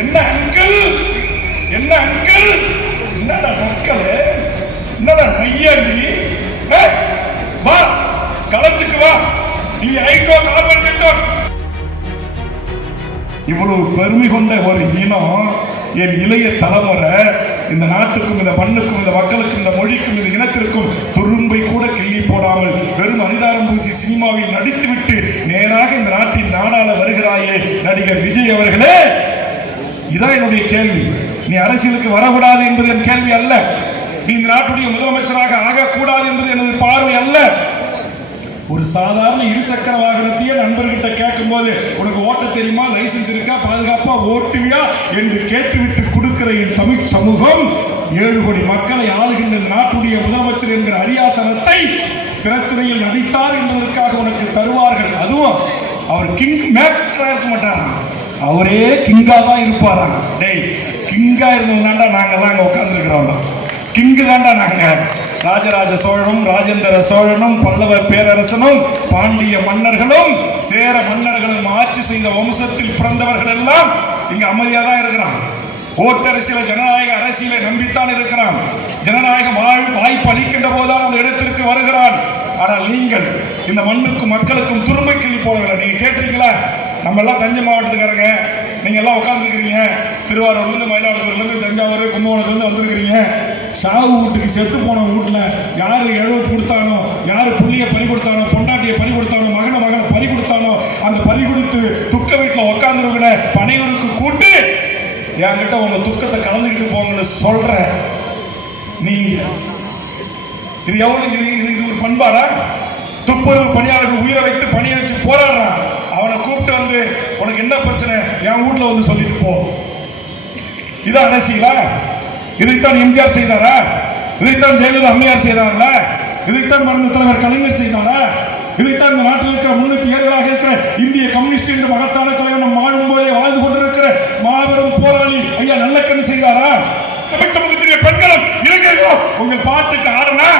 என்ன அங்கிள், என்ன அங்கிள், என்னடா மக்களே, என்னடா நையாண்டி, வா களத்துக்கு வா, நீ ஐட்டோ கார்பன் திட்டம். இவ்வளவு பெருமை கொண்ட ஒரு இனம், என் இளைய தலைமுறை இந்த நாட்டுக்கும் இந்த மண்ணுக்கும் இந்த மக்களுக்கும் இந்த மொழிக்கும் இந்த இனத்திற்கும் துரும்பை கூட கிள்ளி போடாமல் வெறும் அரிதாரம் பூசி சினிமாவில் நடித்துவிட்டு நேராக இந்த நாட்டின் நாடாள வருகிறாயே நடிகர் விஜய் அவர்களே, இதான் என்னுடைய கேள்வி. நீ அரசியலுக்கு வரக்கூடாது என்பது என் கேள்வி அல்ல. நீ இந்த நாட்டுடைய முதலமைச்சராக ஆகக்கூடாது என்பது எனது பார்வை அல்ல. ஒரு சாதாரண இருசக்கர வாகனத்தையே நண்பர்கிட்ட கேட்கும் போது உனக்கு ஓட்ட தெரியுமா, லைசன்ஸ் இருக்கா, பாதுகாப்பா ஓட்டுவியா என்று கேட்டுவிட்டு கொடுக்கிற என் தமிழ் சமூகம் 7 கோடி மக்களை ஆளுகின்ற நாட்டுடைய முதலமைச்சர் என்கிற அரியாசனத்தை திரைத்துறையில் நடித்தார் என்பதற்காக உனக்கு தருவார்கள். அதுவும் அவர் கிங் மேக்கரா இருக்க மாட்டாரா, அவரே கிங்கா தான் இருப்பாரா. டேய், கிங்கா இருந்ததுனாண்டா நாங்கெல்லாம் அங்க உட்கார்ந்து இருக்கிறோம். கிங்கு தாண்டா நாங்க. ராஜராஜ சோழனும் ராஜேந்திர சோழனும் பல்லவ பேரரசனும் பாண்டிய மன்னர்களும் சேர மன்னர்களும் ஆட்சி செய்த வம்சத்தில் பிறந்தவர்கள் எல்லாம் இங்க அமைதியா தான் இருக்கிறான். ஓட்டரசியல ஜனநாயக அரசியலை நம்பித்தான் இருக்கிறான். ஜனநாயக வாய்ப்பு அளிக்கின்ற போதுதான் அந்த இடத்திற்கு வருகிறான். ஆனால் நீங்கள் இந்த மண்ணுக்கும் மக்களுக்கும் துரும்பை கிள்ளி போடுகிற நீங்க கேட்டிருக்கீங்களா? நம்ம எல்லாம் தஞ்சை மாவட்டத்துக்காரங்க, நீங்க எல்லாம் உட்கார்ந்துருக்கிறீங்க. திருவாரூர்லேருந்து மயிலாடுதுறையிலேருந்து தஞ்சாவூர் கும்பகோணத்துலேருந்து வந்திருக்கிறீங்க. சாவு வீட்டுக்கு செத்து போன வீட்டுல யாரு எழுவத்து கொடுத்தானோ, யாரு புள்ளிய பறி கொடுத்தானோ, பொண்டாட்டியை பறி கொடுத்தானோ, மகனை பறி கொடுத்தானோ, அந்த பறி கொடுத்து துக்க வீட்டில் உட்கார்ந்துருக்கிற பனையூருக்கு கூட்டு என்கிட்ட உங்க துக்கத்தை கலந்துக்கிட்டு போங்கன்னு சொல்ற நீங்க. இது எவ்வளவு இது ஒரு பண்பாடா? துப்புரவு பணியாளர்கள் உயிரை வைத்து பணியை வச்சு போராடுறான். அவனை கூப்பிட்டு வந்து உனக்கு என்ன பிரச்சனை என் வீட்டுல வந்து சொல்லிட்டு போ. இதான் அரசியலா? இதைத்தான் எம்ஜிஆர் செய்தாரா? இதைத்தான் ஜெயலலிதா அம்மையார் செய்தாரா? இதைத்தான் மறைந்த தலைவர் கலைஞர் செய்தாரா? இதைத்தான் இந்த நாட்டில் இருக்கிற 307 இருக்கிற இந்திய கம்யூனிஸ்ட் என்ற மகத்தான தலைவர் நம் வாழும் போதே வாழ்ந்து கொண்டிருக்கிற மாபெரும் போராளி ஐயா நல்லக்கண்ணு செய்தாரா? சமூகத்திலே பெண்களும் இளைஞர்களும் உங்கள் பாட்டுக்கு ஆடனா,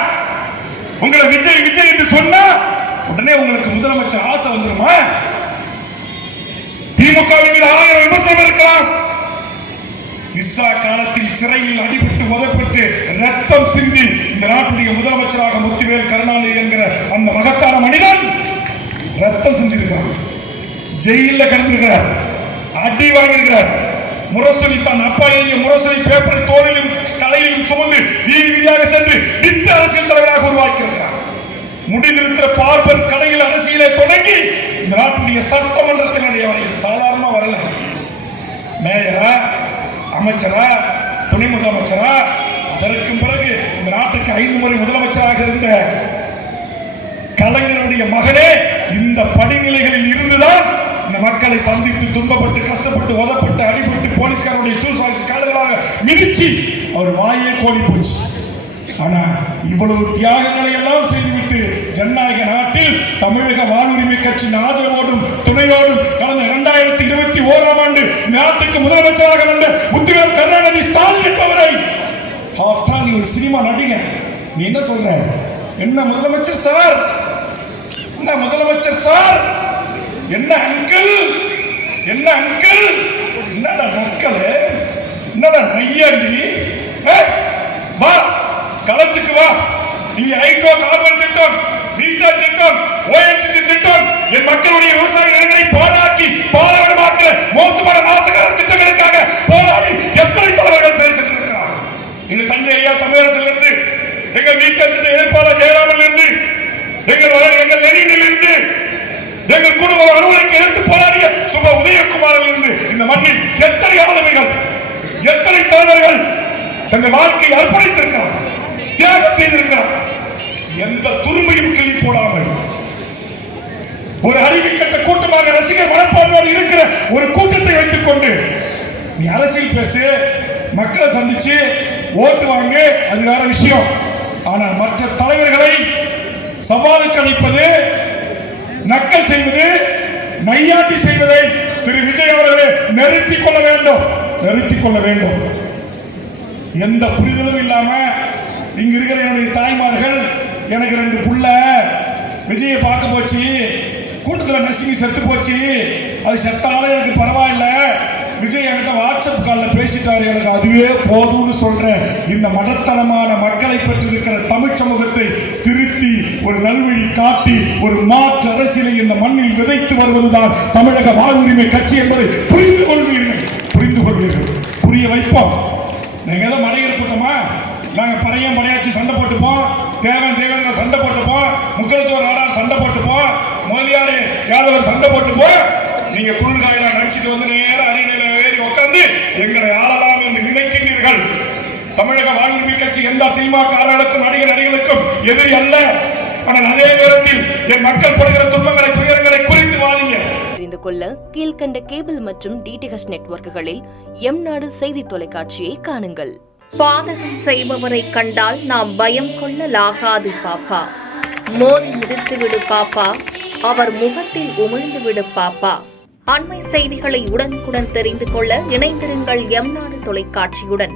உங்களை விஜய் விஜய் என்று சொன்னா உடனே உங்களுக்கு முதலமைச்சர் ஆசை வந்துருமா? திமுகவின் மீது 1000 விமர்சனம் இருக்கலாம். நிஸ்ஸா காலத்தில் சிறையில் அடிபட்டு உதப்பட்டு ரத்தம் சிந்தி இந்த நாட்டுடைய முதலமைச்சராக முத்துவேல் கருணாநிதி என்கிற அந்த மகத்தான மனிதன் ரத்தம் சிந்திருக்கிறார். ஜெயில கிடந்திருக்கிறார், அடி வாங்கியிருக்கிறார். முரசொலி தான் அப்பா எழுதிய முரசொலி பேப்பரை தோளிலும் தலையிலும் சுமந்து வீதி வீதியாக சென்று நித்த அரசியல் தலைவராக உருவாக்கியிருக்கிறார். முடிந்திருக்கிற பார்பர் கடையில் அரசியலை தொடங்கி இந்த நாட்டுடைய சட்டமன்றத்தினுடைய சாதாரணமா வரல. மேயரா, அமைச்சரா, துணை முதலமைச்சரா, அதற்கு பிறகு இந்த நாட்டுக்கு 5 முறை முதலமைச்சராக இருந்த கலைஞருடைய மகனே இந்த படிநிலைகளில் இருந்துதான் இந்த மக்களை சந்தித்து துன்பப்பட்டு கஷ்டப்பட்டு உதப்பட்டு அடிபட்டு போலீஸ்காரருடைய சூசாய்ச்சி காலங்களாக மிதிச்சு அவர் வாயே கோடி போச்சு. ஆனா இவ்வளவு தியாகங்களை எல்லாம் செய்துவிட்டு ஜனநாயக நாட்டில் தமிழக வாழ்வுரிமை கட்சியின் ஆதரவோடும் துணையோடும் கடந்த 2021ஆம் ஆண்டு நாட்டுக்கு முதலமைச்சராக வந்த முத்துவேல் கருணாநிதி ஸ்டாலின் என்பவரை ஒரு சினிமா நடிகர். நீ என்ன சொல்ற? என்ன முதலமைச்சர் சார், என்ன முதலமைச்சர் சார், என்ன அங்கிள், என்ன அங்கிள், என்னடா மக்களே, என்னடா நையாண்டி, வா களத்துக்கு வா. இங்க ஐட்டோ கார்பன் திட்டம், ரீசார்ஜ் திட்டம், ஓஎன்ஜிசி திட்டம் என் மக்களுடைய விவசாய நிலங்களை பாழாக்கி பாலகமாக்கிற மோசமான நாசகார திட்டங்களுக்காக போராடி எத்தனை தலைவர்கள் செய்திருக்கிறார். எங்கள் தஞ்சை ஐயா தமிழரசில் இருந்து, எங்கள் நீக்க எதிர்ப்பாளர் ஜெயராமன் இருந்து, எங்கள் லெனினில் இருந்து, எங்கள் குடும்ப அலுவலகம் எதிர்த்து போராடிய சுப உதயகுமாரில் இருந்து இந்த மண்ணில் எத்தனை ஆளுமைகள், எத்தனை தலைவர்கள் தங்கள் வாழ்க்கையை அர்ப்பணித்திருக்கிறார், தியாகம் செய்திருக்கிறார். எந்த துரும்பையும் கிள்ளி போடாமல் ஒரு அறிவிக்கட்ட கூட்டமாக ரசிகர் மனப்பான்மையோடு இருக்கிற ஒரு கூட்டத்தை வைத்துக் கொண்டு நீ அரசியல் பேசு, மக்களை சந்திச்சு ஓட்டு வாங்க, அது வேற விஷயம். ஆனால் மற்ற தலைவர்களை சவாலுக்கு அளிப்பது, நக்கல் செய்வது, நையாண்டி செய்வதை திரு விஜய் அவர்களை நிறுத்திக் கொள்ள வேண்டும், நிறுத்திக் கொள்ள வேண்டும். எந்த புரிதலும் இல்லாம இங்க இருக்கிற என்னுடைய தாய்மார்கள், எனக்கு 2 புள்ள விஜயை பார்க்க போச்சு, கூட்டத்தில் நசுங்கி செத்து போச்சு, அது செத்தாலும் எனக்கு பரவாயில்ல, விஜய் என்கிட்ட வாட்ஸ்அப் காலில் பேசிட்டாரு, எனக்கு அதுவே போதும்னு சொல்றேன். இந்த மடத்தனமான மக்களை பெற்றிருக்கிற தமிழ் சமூகத்தை திருத்தி ஒரு நல்வழி காட்டி ஒரு மாற்று அரசியலை இந்த மண்ணில் விதைத்து வருவதுதான் தமிழக வாழ்வுரிமை கட்சி என்பதை புரிந்து கொள்வீர்கள், புரிய வைப்போம். நீங்க ஏதோ மடையர் கூட்டமா? நாங்க பறையும் படையாச்சி சண்டை போட்டுப்போம், தேவன் சண்டை போட்டுப்போம், முக்கியத்துவ நாடார் சண்டை போட்டுப்போம், முதலியாரு யாதவர் சண்டை போட்டுப்போம். நீங்க குளிர்காயெல்லாம் நடிச்சுட்டு வந்து நேரம் அரியணையில ஏறி உட்கார்ந்து எங்களை ஆளலாம் என்று நினைக்கின்றீர்கள். தமிழக வாழ்வுரிமை கட்சி எந்த சினிமாக்காரர்களுக்கும் நடிகர்களுக்கும் எதிரி அல்ல. ஆனால் அதே நேரத்தில் என் மக்கள் படுகிற துன்பங்களை துயரங்களை குறித்து வாதிங்க. தெரிந்து கொள்ள கீழ்கண்ட கேபிள் மற்றும் டிடிஎச் நெட்வொர்க்குகளில் எம்நாடு செய்தி தொலைக்காட்சியை காணுங்கள். பாதகம் செய்பவரை கண்டால் நாம் பயம் கொள்ளலாகாது பாப்பா. மோதி மிதித்துவிடு பாப்பா, அவர் முகத்தில் உமிழ்ந்துவிடு பாப்பா. அண்மை செய்திகளை உடனுக்குடன் தெரிந்து கொள்ள இணைந்திருங்கள் எம்நாடு தொலைக்காட்சியுடன்.